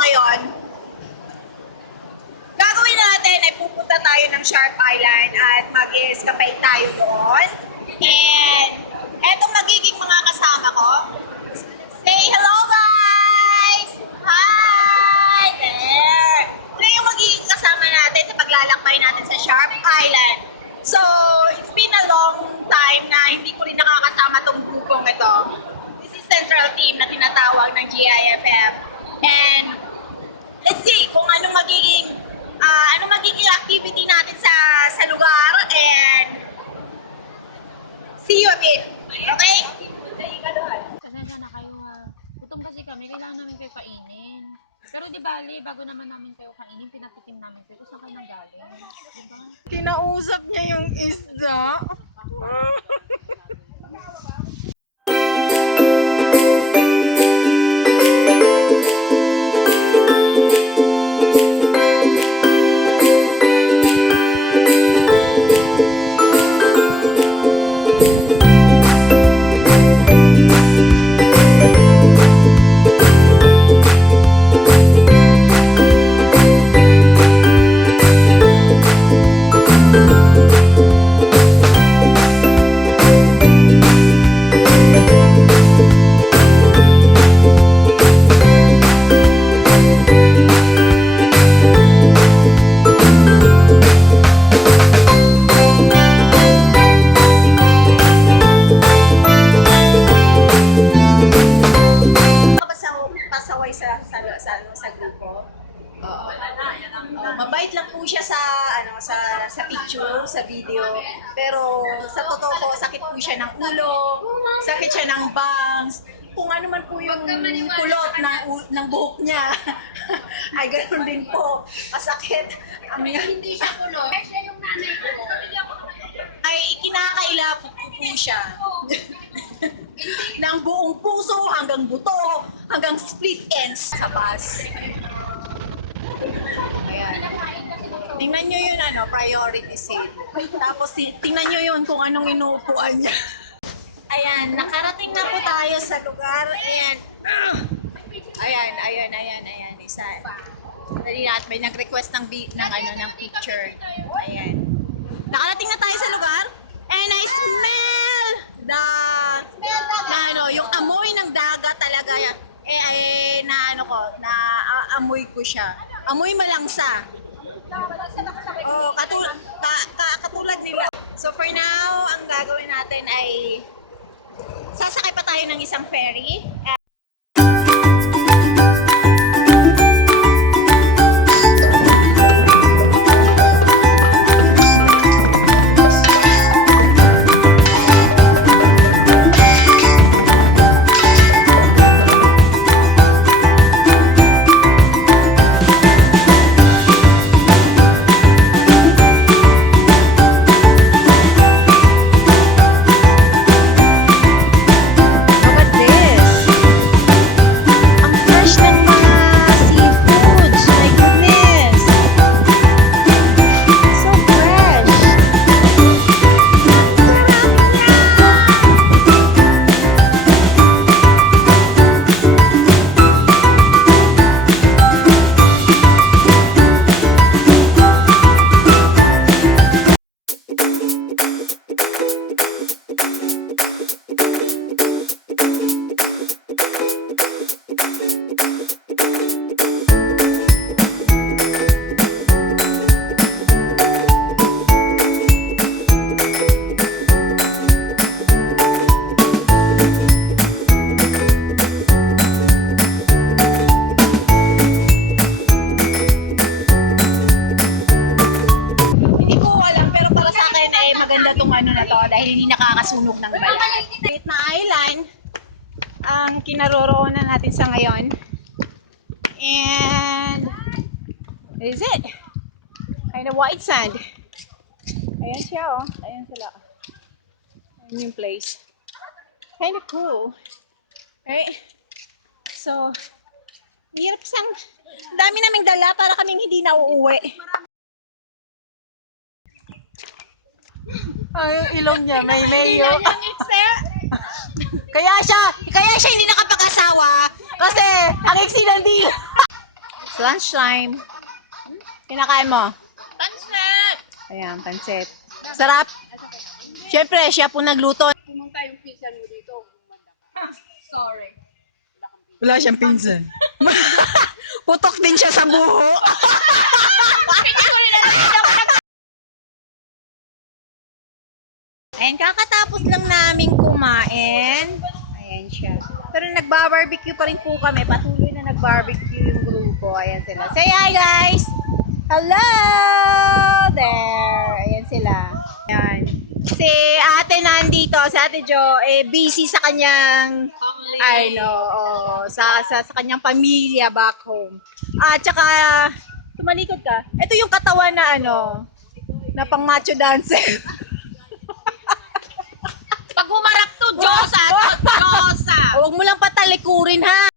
ngayon, gagawin natin ay pupunta tayo ng Shark Island at mag-escapade tayo doon. And etong magiging mga kasama ko. Say hello guys! Hi! There! Ito yung magiging kasama natin sa paglalakbay natin sa Shark Island. So, it's been a long time na hindi ko rin nakakasama tong grupong ito. This is Central Team na tinatawag ng GIFF. And let's see kung anong magiging activity natin sa lugar, and see you a bit. Okay? Pasensya na kayo ha. Gutom kasi kami, kailangan namin kayo kainin. Pero di bali, bago naman namin kayo kainin, pinatikim namin kayo. Saan kayo nanggaling? Diba? Kinausap niya yung isda. Pasaway sa grupo. Oo. Mabait lang po siya sa picture, sa video. Pero sa totoo po, sakit po siya ng ulo, sakit siya ng bangs, kung ano man po yung kulot ng buhok niya. Ay, ganoon din po. Masakit. Hindi siya kulot. Siya yung nanay ko. Ay, ikinakaila po siya. Ng buong puso hanggang buto, hanggang split ends sa bus. Ayan. Tingnan nyo yun, priority seat. Tapos tingnan nyo yun kung anong inuupuan niya. Ayan, nakarating na po tayo sa lugar. Ayan, isa. Dali natin, may nag-request ng picture. Ayan. Nakarating na tayo sa lugar. And I smell yung amoy ng dagat talaga. Amoy ko siya. Amoy malangsa. Oh, katulad nila. So for now, ang gagawin natin ay sasakay pa tayo ng isang ferry. Dahil hindi nakakasunog ng bayan. Maliit na island ang kinaroroonan natin sa ngayon. And what is it? Kind of white sand. Ayan siya, oh. Ayan sila. Ayan yung place. Kind of cool. Right? So, hirap sang dami naming dala para kaming hindi na uuwi. Ay, yung ilong niya, may mayo. Kaya siya hindi nakapag-asawa kasi ang iksi ng dila. lunchtime. Kinakain mo? Pansit! Ayan, pansit. Sarap. Siyempre, siya po nagluto. Pumunta yung pinsan mo dito. Sorry. Wala siyang pinsan. Putok din siya sa buho. Ayan, kakatapos lang namin kumain. Ayan siya. Pero nagba-barbecue pa rin po kami. Patuloy na nag-barbecue yung grupo. Ayan sila. Say hi, guys! Hello! There! Ayan sila. Ayan. Si ate nandito, si ate Jo, busy sa kanyang, sa kanyang pamilya back home. At saka, tumalikod ka. Ito yung katawan na na pang macho dancer. Pag humarap to, Diyosa! Diyosa! Huwag mo lang patalikurin, ha?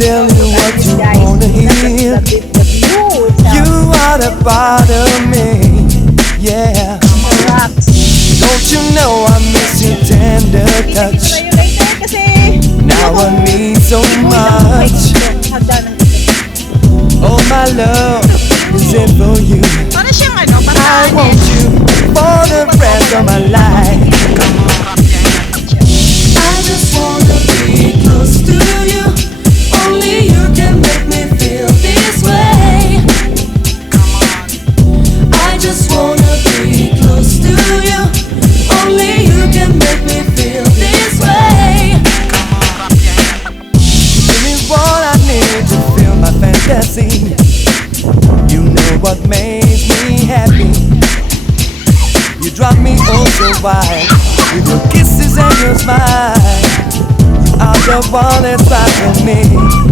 tell you what you wanna hear. You are the part of me, yeah. Don't you know I miss your tender touch? Now I need so much. Oh, my love is in for you. I want you for the rest of my life. I just wanna be close to you. Only you can make me feel this way. I just wanna be close to you. Only you can make me feel this way. see. You know what makes me happy. You drive me oh so wild with your kisses and your smile. You are the one that's right for me.